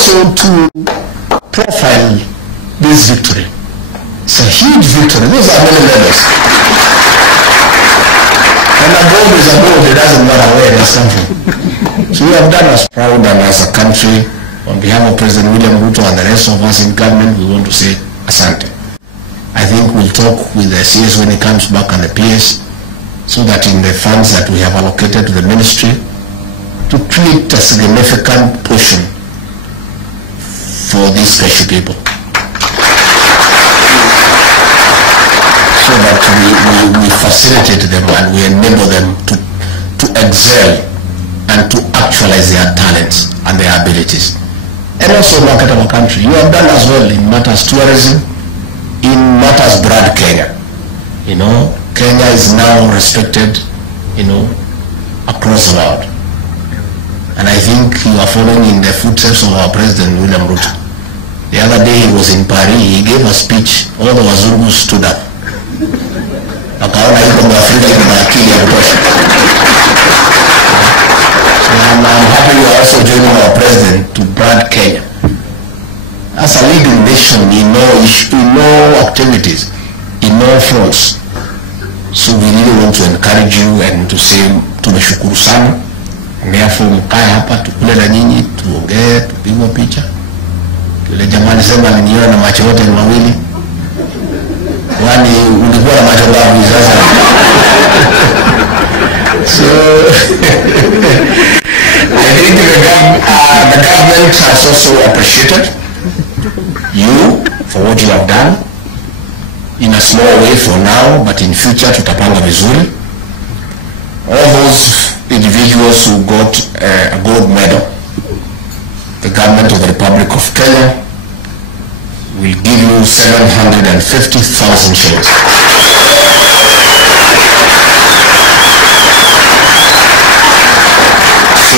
also to profile this victory. It's a huge victory. Those are many levels. And a gold is a gold. It doesn't matter where it has come from. So we have done us proud, and as a country, on behalf of President William Ruto and the rest of us in government, we want to say asante. I think we'll talk with the CS when he comes back and the PS, so that in the funds that we have allocated to the ministry, to treat a significant portion for these special people, so that we facilitate them and we enable them to excel and to actualize their talents and their abilities, and also market our country. You have done as well in matters tourism, in matters broad Kenya. You know, Kenya is now respected, you know, across the world. And I think you are following in the footsteps of our President William Ruto. The other day he was in Paris, he gave a speech, all the wazungu stood up. Akaona yuko Mwafrika yuko na akili ya kutosha. So I'm happy you are also joining our President to brand Kenya as a leading nation in all activities, in all fronts. So we really want to encourage you and to say tumeshukuru sana. And therefore mkae hapa tukule na nyinyi, tuongee, tupigwe picha. Yule jamani sema aliniona na macho yote mawili. Wani ulikuwa na macho ngapi sasa? So I think the government has also appreciated you for what you have done in a small way for now, but in future tutapanga vizuri. All those individuals who got a gold medal, the government of the Republic of Kenya will give you 750,000 shillings. So